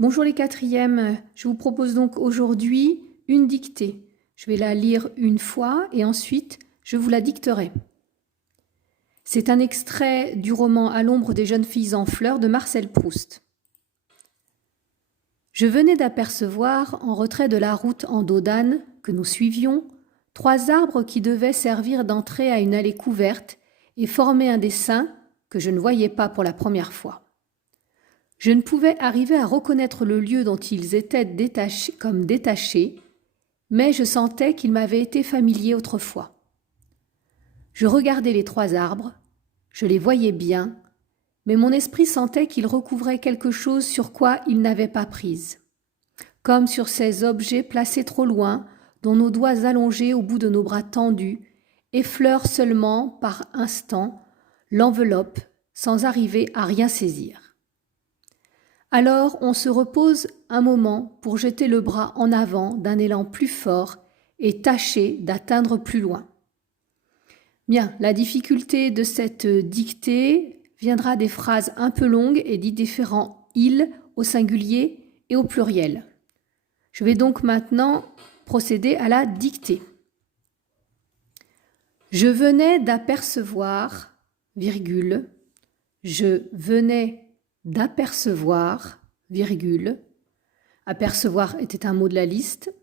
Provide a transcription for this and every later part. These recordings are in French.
Bonjour les quatrièmes, je vous propose donc aujourd'hui une dictée. Je vais la lire une fois et ensuite je vous la dicterai. C'est un extrait du roman À l'ombre des jeunes filles en fleurs de Marcel Proust. Je venais d'apercevoir, en retrait de la route en dos d'âne que nous suivions, 3 arbres qui devaient servir d'entrée à une allée couverte et former un dessin que je ne voyais pas pour la première fois. Je ne pouvais arriver à reconnaître le lieu dont ils étaient détachés, mais je sentais qu'ils m'avaient été familiers autrefois. Je regardais les 3 arbres, je les voyais bien, mais mon esprit sentait qu'ils recouvraient quelque chose sur quoi ils n'avaient pas prise. Comme sur ces objets placés trop loin, dont nos doigts allongés au bout de nos bras tendus effleurent seulement, par instant, l'enveloppe sans arriver à rien saisir. Alors on se repose un moment pour jeter le bras en avant d'un élan plus fort et tâcher d'atteindre plus loin. Bien, la difficulté de cette dictée viendra des phrases un peu longues et des différents « ils » au singulier et au pluriel. Je vais donc maintenant procéder à la dictée. Je venais d'apercevoir, virgule, je venais d'apercevoir, virgule, apercevoir était un mot de la liste.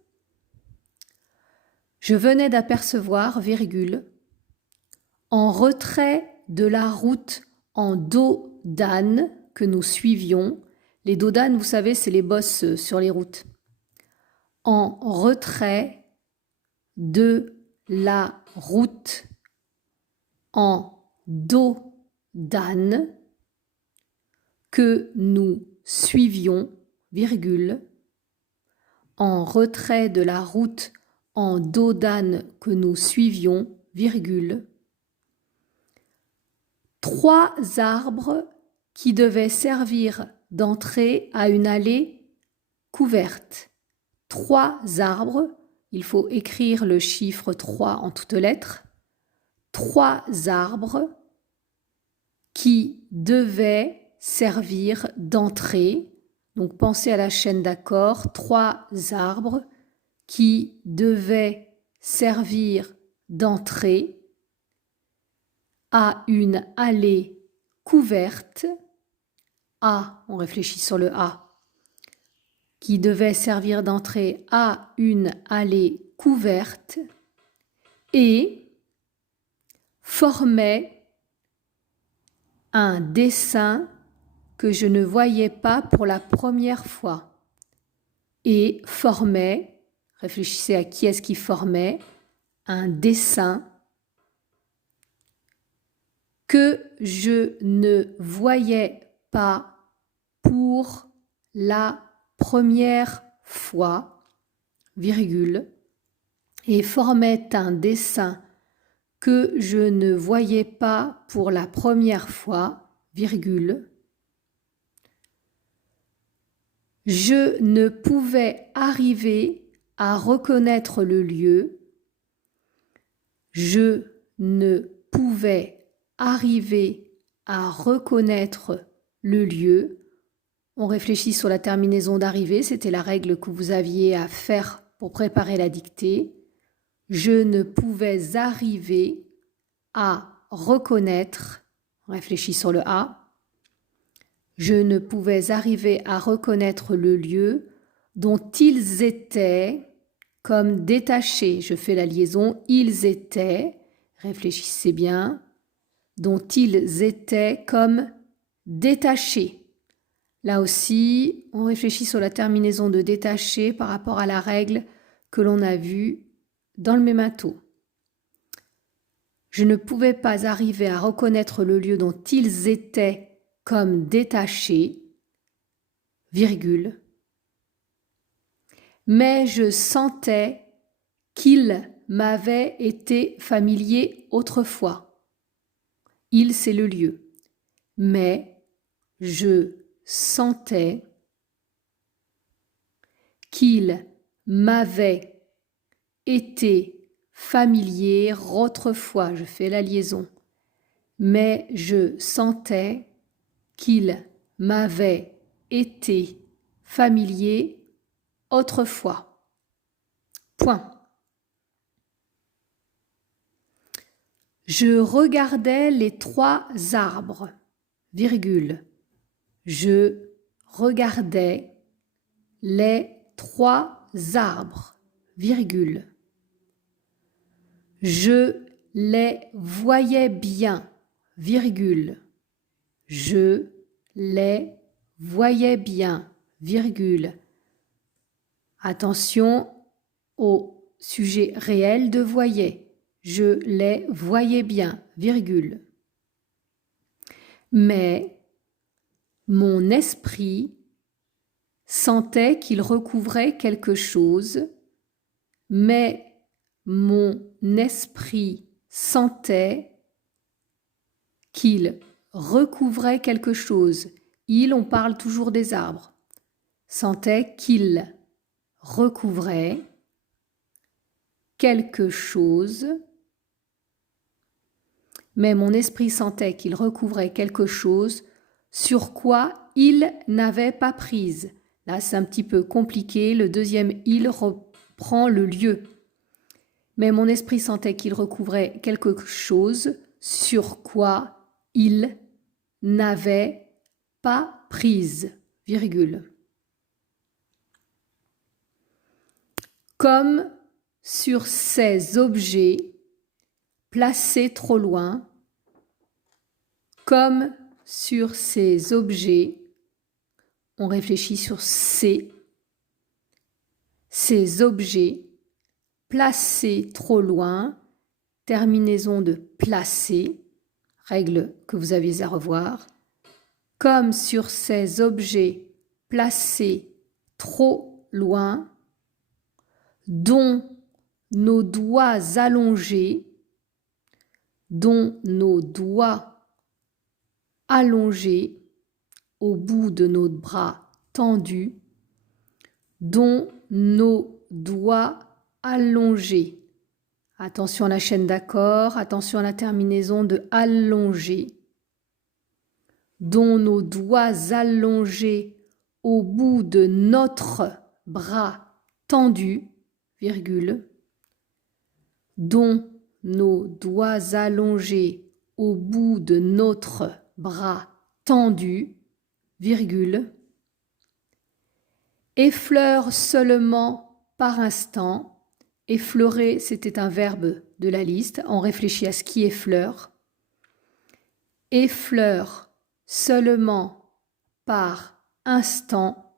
Je venais d'apercevoir, virgule, en retrait de la route en dos d'âne que nous suivions. Les dos d'âne, vous savez, c'est les bosses sur les routes. En retrait de la route en dos d'âne que nous suivions, virgule, en retrait de la route en dos d'âne que nous suivions, virgule, 3 arbres qui devaient servir d'entrée à une allée couverte. 3 arbres, il faut écrire le chiffre 3 en toutes lettres, 3 arbres qui devaient servir d'entrée. Donc pensez à la chaîne d'accords, 3 arbres qui devaient servir d'entrée à une allée couverte, on réfléchit sur le A, qui devait servir d'entrée à une allée couverte et formait un dessin que je ne voyais pas pour la première fois. Et formait, réfléchissez à qui est-ce qui formait, un dessin que je ne voyais pas pour la première fois, virgule, et formait un dessin que je ne voyais pas pour la première fois, virgule. Je ne pouvais arriver à reconnaître le lieu. Je ne pouvais arriver à reconnaître le lieu. On réfléchit sur la terminaison d'arriver, c'était la règle que vous aviez à faire pour préparer la dictée. Je ne pouvais arriver à reconnaître, on réfléchit sur le A, je ne pouvais arriver à reconnaître le lieu dont ils étaient comme détachés. Je fais la liaison, ils étaient, réfléchissez bien, dont ils étaient comme détachés. Là aussi, on réfléchit sur la terminaison de détaché par rapport à la règle que l'on a vue dans le mémato. Je ne pouvais pas arriver à reconnaître le lieu dont ils étaient comme détachés, virgule, mais je sentais qu'ils m'avaient été familiers autrefois. Il, c'est le lieu. Mais je sentais qu'ils m'avaient été familiers autrefois. Je fais la liaison. Mais je sentais qu'ils m'avaient été familier, autrefois. Point. Je regardais les 3 arbres, virgule. Je regardais les 3 arbres, virgule. Je les voyais bien, virgule. Je les voyais bien, virgule. Attention au sujet réel de voyait. Je les voyais bien, virgule. Mais mon esprit sentait qu'il recouvrait quelque chose, mais mon esprit sentait qu'il recouvrait quelque chose. Il, on parle toujours des arbres. Sentait qu'il recouvrait quelque chose, mais mon esprit sentait qu'il recouvrait quelque chose sur quoi il n'avait pas prise. Là, c'est un petit peu compliqué. Le deuxième « il » reprend le lieu. Mais mon esprit sentait qu'il recouvrait quelque chose sur quoi il n'avait pas prise, virgule. Comme sur ces objets placés trop loin, comme sur ces objets, on réfléchit sur ces objets placés trop loin, terminaison de placer, règle que vous aviez à revoir, comme sur ces objets placés trop loin, dont nos doigts allongés, au bout de nos bras tendus, dont nos doigts allongés. Attention à la chaîne d'accords, attention à la terminaison de allongé. Dont nos doigts allongés au bout de notre bras tendu, virgule, dont nos doigts allongés au bout de notre bras tendu, virgule, effleure seulement par instant. Effleurer, c'était un verbe de la liste. On réfléchit à ce qui effleure. Effleure seulement par instant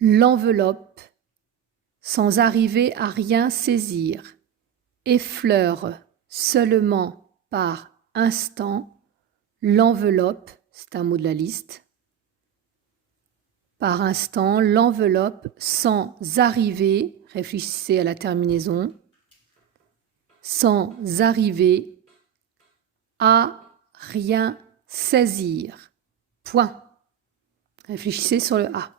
l'enveloppe sans arriver à rien saisir. Effleure seulement par instant l'enveloppe, c'est un mot de la liste, par instant l'enveloppe sans arriver, réfléchissez à la terminaison, sans arriver à rien saisir. Point. Réfléchissez sur le A.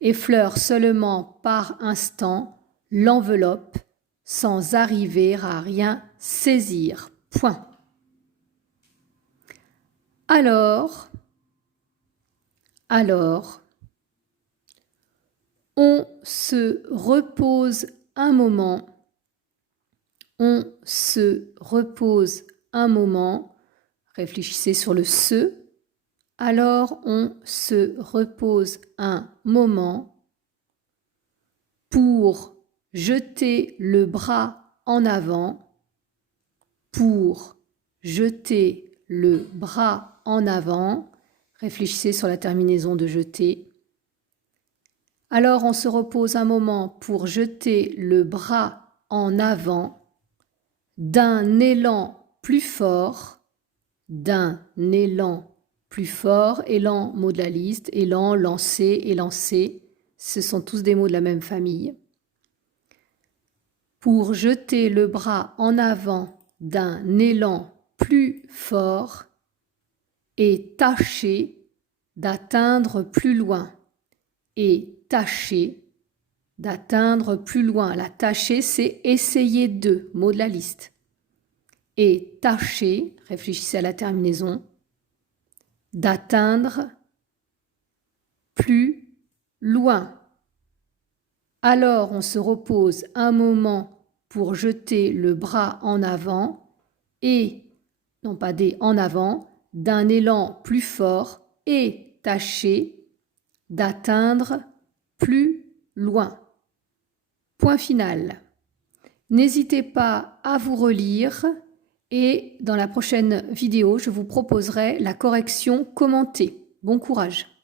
Effleure seulement par instant l'enveloppe sans arriver à rien saisir. Point. Alors, on se repose un moment. On se repose un moment. Réfléchissez sur le se. Alors, on se repose un moment pour jeter le bras en avant, pour jeter le bras en avant. Réfléchissez sur la terminaison de jeter. Alors, on se repose un moment pour jeter le bras en avant d'un élan plus fort, élan, mot de la liste, élan, lancer, élancer, ce sont tous des mots de la même famille. Pour jeter le bras en avant d'un élan plus fort et tâcher d'atteindre plus loin. Et tâcher d'atteindre plus loin. La tâcher, c'est essayer de, mot de la liste. Et tâcher, réfléchissez à la terminaison, d'atteindre plus loin. Alors on se repose un moment pour jeter le bras en avant et, non pas des en avant, d'un élan plus fort et tâcher d'atteindre plus loin. Point final. N'hésitez pas à vous relire et dans la prochaine vidéo, je vous proposerai la correction commentée. Bon courage!